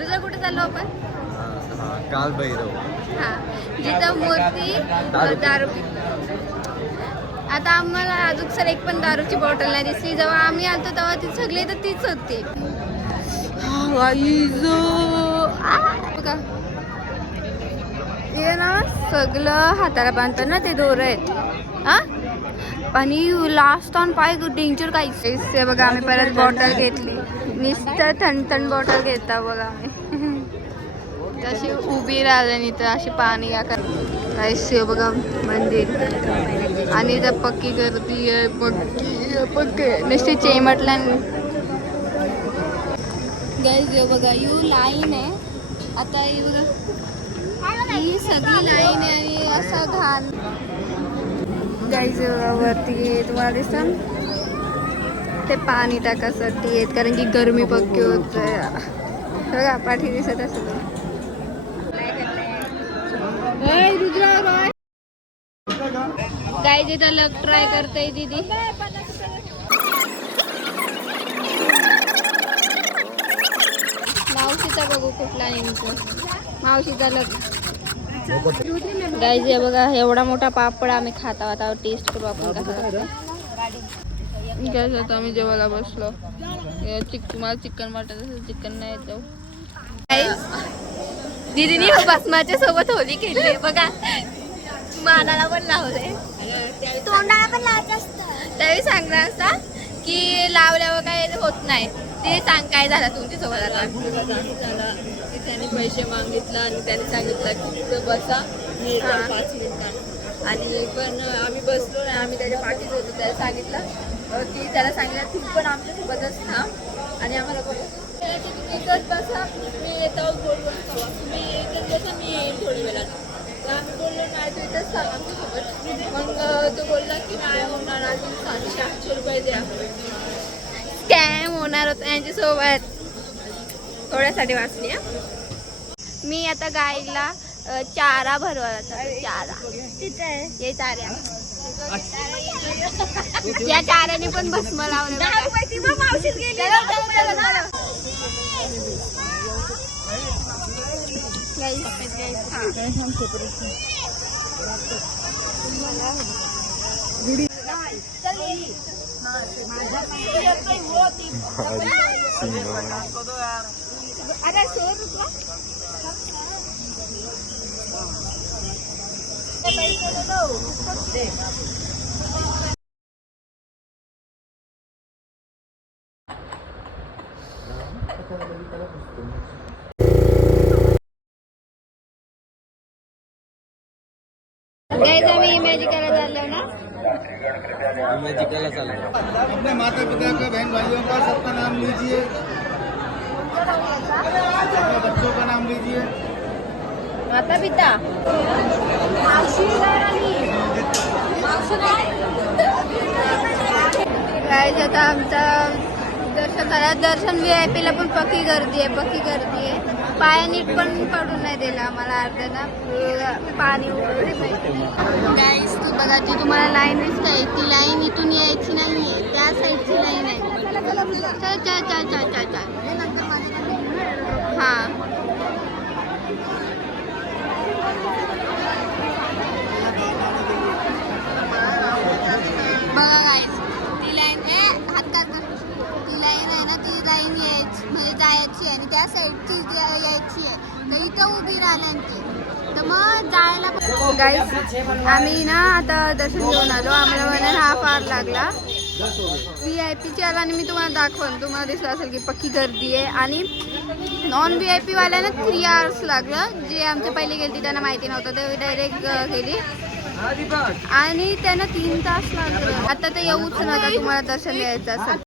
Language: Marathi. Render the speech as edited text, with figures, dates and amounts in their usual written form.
दुसरा कुठे चाललो आपण? काल भैरव. हा, जिथं मूर्ती दारू पितो. आता आम्हाला अजून सर एक पण दारूची बॉटल नाही दिसली. जेव्हा आम्ही आलतो तेव्हा ती सगळी तर तीच होती. बघा हे ना सगळं हाताला बांधतात ना ते दोर आहेत. हा आणि लास्ट ऑन पाय डेंजर काहीच. बघा आम्ही परत बॉटल घेतली. नुसतं थंड बॉटल घेता बघा आम्ही. तशी उभी राहिली नाही तर अशी पाणी या काहीच बघा मंदिर. आणि जर पक्की गर्दी आहे पक्की नुसती चेमटला. गाईज बघा यू लाईन आहे आता. ही बघा ही सगळी लाईन आहे आणि असं घाण. गाईज वरती तुम्हाला दिसतं ते पाणी टाकासाठी आहेत कारण की गरमी पक्की होत बघा. पाठी दिसत असेल. गाईज इथं लग ट्राय करते दीदी. मावशीचा बघू कुठला नेमकं. मावशीचा लग. गाईज बघा एवढा मोठा पापड आम्ही खात आहोत. टेस्ट करू आपण कसं. गाईज आता आम्ही जेवायला बसलो. मला चिकन वाटत असेल. चिकन नाही येतो. दीदीने भस्माच्या सोबत होली खेळली बघा. मानाला पण लावले तोंडाला पण लावत असतं. त्यावेळी सांगणार असता की लावल्यावर काय होत नाही. ते सांग काय झालं तुमच्यासोबत. आता त्याने पैसे मागितलं आणि त्याने सांगितलं की तिथं बसा मी 5 मिनिटांनी. आणि पण आम्ही बसलो नाही. आम्ही त्याच्या पाठीत होतो. त्याला सांगितलं की त्याला सांगितलं तू पण आमच्यासोबतच थांब आणि आम्हाला तुम्ही इथंच बसा मी येतो बोलून तुम्ही इथंच बसा मी येईन थोडी वेळात. तर आम्ही बोललो नाही तू इथंच थांब आमच्यासोबत. मग तो बोलला की नाही होणार अजून 700-800 रुपये द्या. स्कॅम होणार होता यांच्यासोबत. थोड्यासाठी वाचली. मी आता गाईला चारा भरवायला चारा हे चाऱ्या. या चाऱ्याने पण भस्म लावलं. अरे 100 रुपये आम्ही इमॅजिकला चाललो ना. इमॅजिकला चाललो. अपने माता पिता का बहन भाइयों का सबका नाम लीजिए. अपने बच्चों का नाम लीजिए. माता पिता आता आमचा दर्शन झालं. दर्शन VIP ला पण पक्की गर्दी आहे. पाया नीट पण पडून नाही दिला आम्हाला. अर्ध्याना पाणी गाईस तू बघा ती तुम्हाला लाईन दिसते. ती लाईन इथून यायची नाहीये. त्या साईडची लाईन आहे. चल हा बघा गाईस ती लाईन ती लाईन आहे ना. ती लाईन यायची म्हणजे जायची आणि त्या साईडची यायची आहे. तर इथं उभी राहिल्यानंतर तर मग जायला. गाईस आम्ही ना आता दर्शन घेऊन आलो. आम्हाला मला हाफ आवर लागला. VIP आला आणि मी तुम्हाला दाखवून तुम्हाला दिसलं असेल की पक्की गर्दी आहे. आणि नॉन VIP वाल्यानं 3 आवर्स लागलं. जे आमचे पहिले गेली त्यांना माहिती नव्हतं ते डायरेक्ट गेली आणि त्यांना 3 तास लागलं. आता तर येऊच नका तुम्हाला दर्शन द्यायचं असेल.